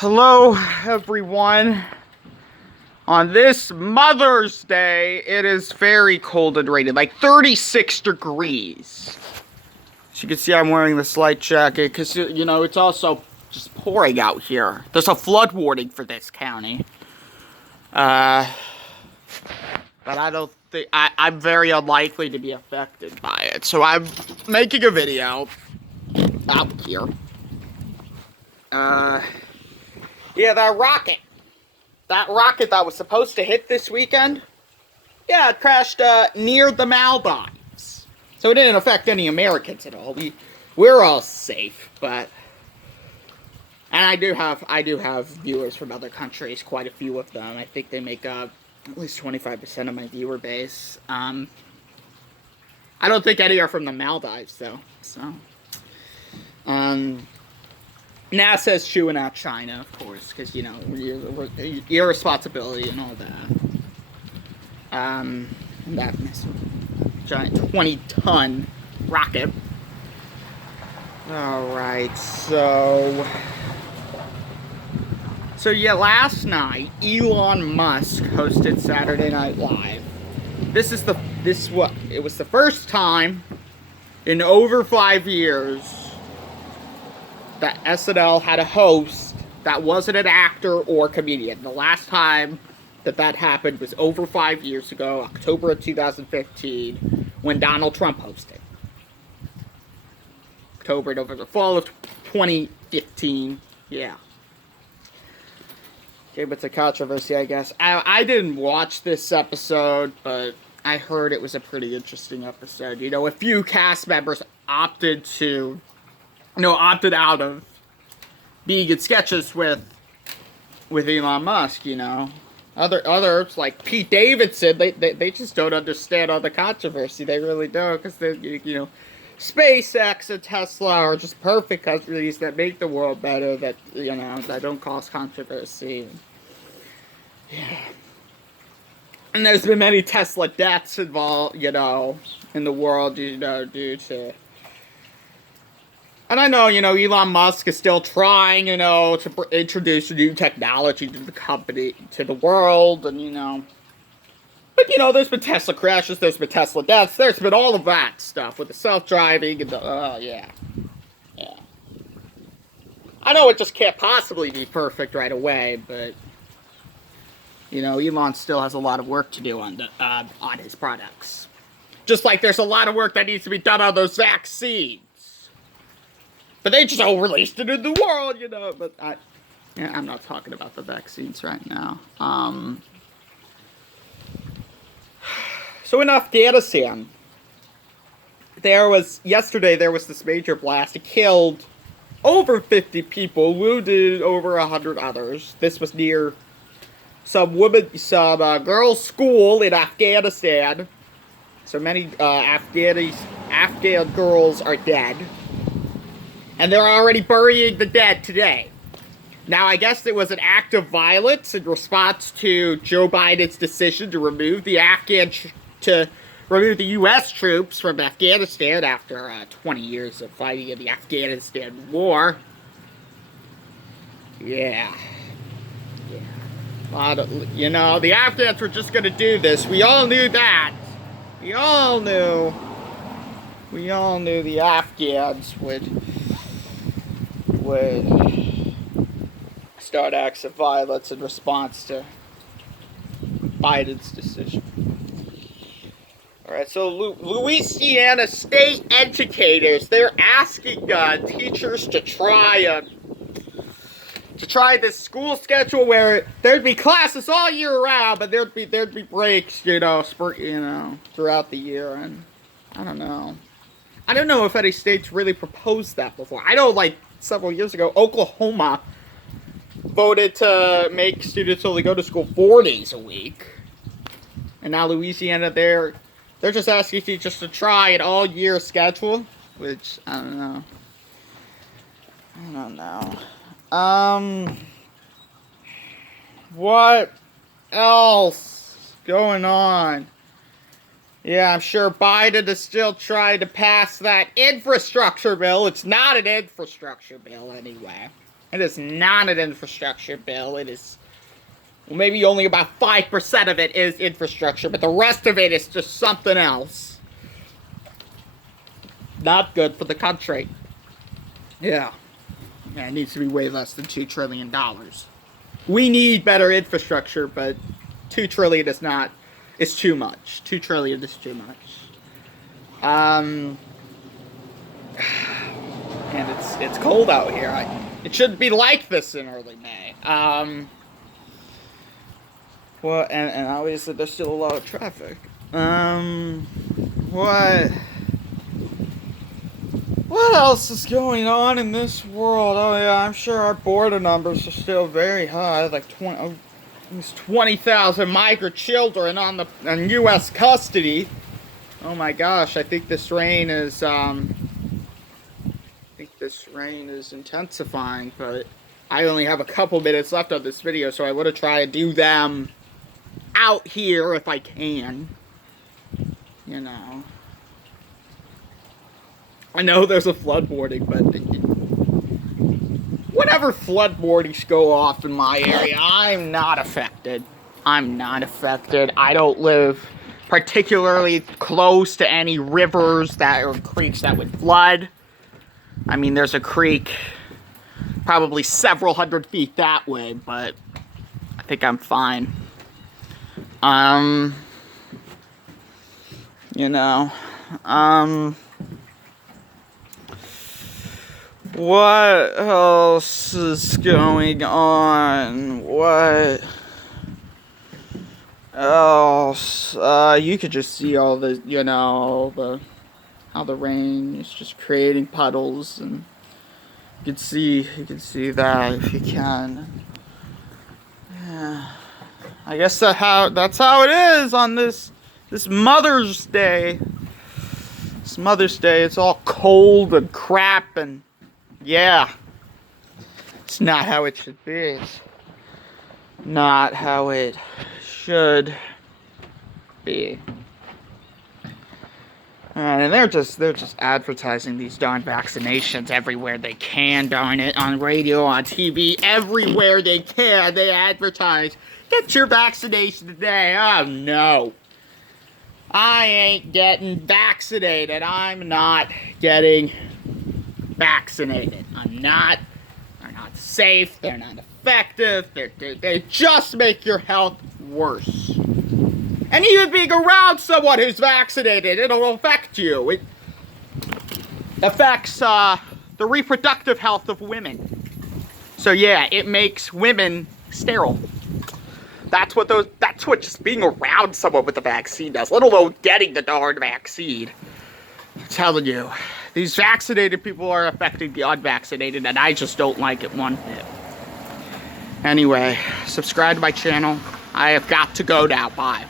Hello, everyone. On this Mother's Day, it is very cold and rainy, like 36 degrees. As you can see, I'm wearing this light jacket because, you know, it's also just pouring out here. There's a flood warning for this county. But I don't think, I'm very unlikely to be affected by it. So I'm making a video out here. Yeah, that rocket that was supposed to hit this weekend, yeah, it crashed near the Maldives. So it didn't affect any Americans at all. We're all safe, but and I do have viewers from other countries, quite a few of them. I think they make up at least 25% of my viewer base. I don't think any are from the Maldives though. So, NASA's chewing out China, of course, because, you know, irresponsibility and all that. That giant 20-ton rocket. Alright, so yeah, last night, Elon Musk hosted Saturday Night Live. It was the first time in over 5 years that SNL had a host that wasn't an actor or comedian. The last time that happened was over 5 years ago, October of 2015, when Donald Trump hosted. October, November, fall of 2015, yeah. Okay, but it's a controversy, I guess. I didn't watch this episode, but I heard it was a pretty interesting episode. You know, a few cast members opted out of being in sketches with Elon Musk, you know. Others, like Pete Davidson, they just don't understand all the controversy. They really don't, because they, you know, SpaceX and Tesla are just perfect companies that make the world better, that, you know, that don't cause controversy. Yeah. And there's been many Tesla deaths involved, you know, in the world, you know, due to... And I know, you know, Elon Musk is still trying, you know, to introduce new technology to the company, to the world, and, you know... But, you know, there's been Tesla crashes, there's been Tesla deaths, there's been all of that stuff with the self-driving and the, yeah. I know it just can't possibly be perfect right away, but, you know, Elon still has a lot of work to do on his products. Just like there's a lot of work that needs to be done on those vaccines. But they just all released it in the world, you know, but I'm not talking about the vaccines right now. So in Afghanistan, yesterday there was this major blast. It killed over 50 people, wounded over 100 others. This was near some girls' school in Afghanistan. So many Afghan girls are dead. And they're already burying the dead today. Now, I guess it was an act of violence in response to Joe Biden's decision to remove the U.S. troops from Afghanistan after 20 years of fighting in the Afghanistan war. Yeah. A lot of, you know, the Afghans were just going to do this. We all knew that. We all knew the Afghans would start acts of violence in response to Biden's decision. Alright, so Louisiana state educators, they're asking teachers to try this school schedule where there'd be classes all year round, but there'd be breaks, you know, throughout the year, and I don't know if any states really proposed that before. I know, like, several years ago, Oklahoma voted to make students only go to school 4 days a week. And now Louisiana, they're just asking teachers to try an all-year schedule, which, I don't know. What else going on? Yeah, I'm sure Biden is still trying to pass that infrastructure bill. It's not an infrastructure bill anyway. It is not an infrastructure bill. It is, well, maybe only about 5% of it is infrastructure, but the rest of it is just something else. Not good for the country. Yeah. Yeah, it needs to be way less than $2 trillion. We need better infrastructure, but $2 trillion is not, it's too much. $2 trillion is too much. And it's cold out here. It shouldn't be like this in early May. Well, and obviously there's still a lot of traffic. What else is going on in this world? Oh yeah, I'm sure our border numbers are still very high, like 20,000 migrant children in U.S. custody. Oh my gosh, I think this rain is intensifying, but I only have a couple minutes left of this video, so I want to try to do them out here if I can. You know. I know there's a flood warning, but whenever flood warnings go off in my area, I'm not affected. I'm not affected. I don't live particularly close to any rivers or creeks that would flood. I mean, there's a creek probably several hundred feet that way, but I think I'm fine. You know, what else is going on? What else? You could just see all the, you know, how the rain is just creating puddles, and you can see that if you can. Yeah, I guess that's how it is on this Mother's Day. It's Mother's Day. It's all cold and crap, and yeah, it's not how it should be. It's not how it should be. And they're just advertising these darn vaccinations everywhere they can, darn it, on radio, on TV, everywhere they can. They advertise, get your vaccination today. Oh no, I ain't getting vaccinated. I'm not getting vaccinated. They're not safe. They're not effective. They just make your health worse. And even being around someone who's vaccinated, it'll affect you. It affects the reproductive health of women. So yeah, it makes women sterile. That's what just being around someone with the vaccine does, let alone getting the darn vaccine. I'm telling you, these vaccinated people are affecting the unvaccinated, and I just don't like it one bit. Anyway, subscribe to my channel. I have got to go now. Bye.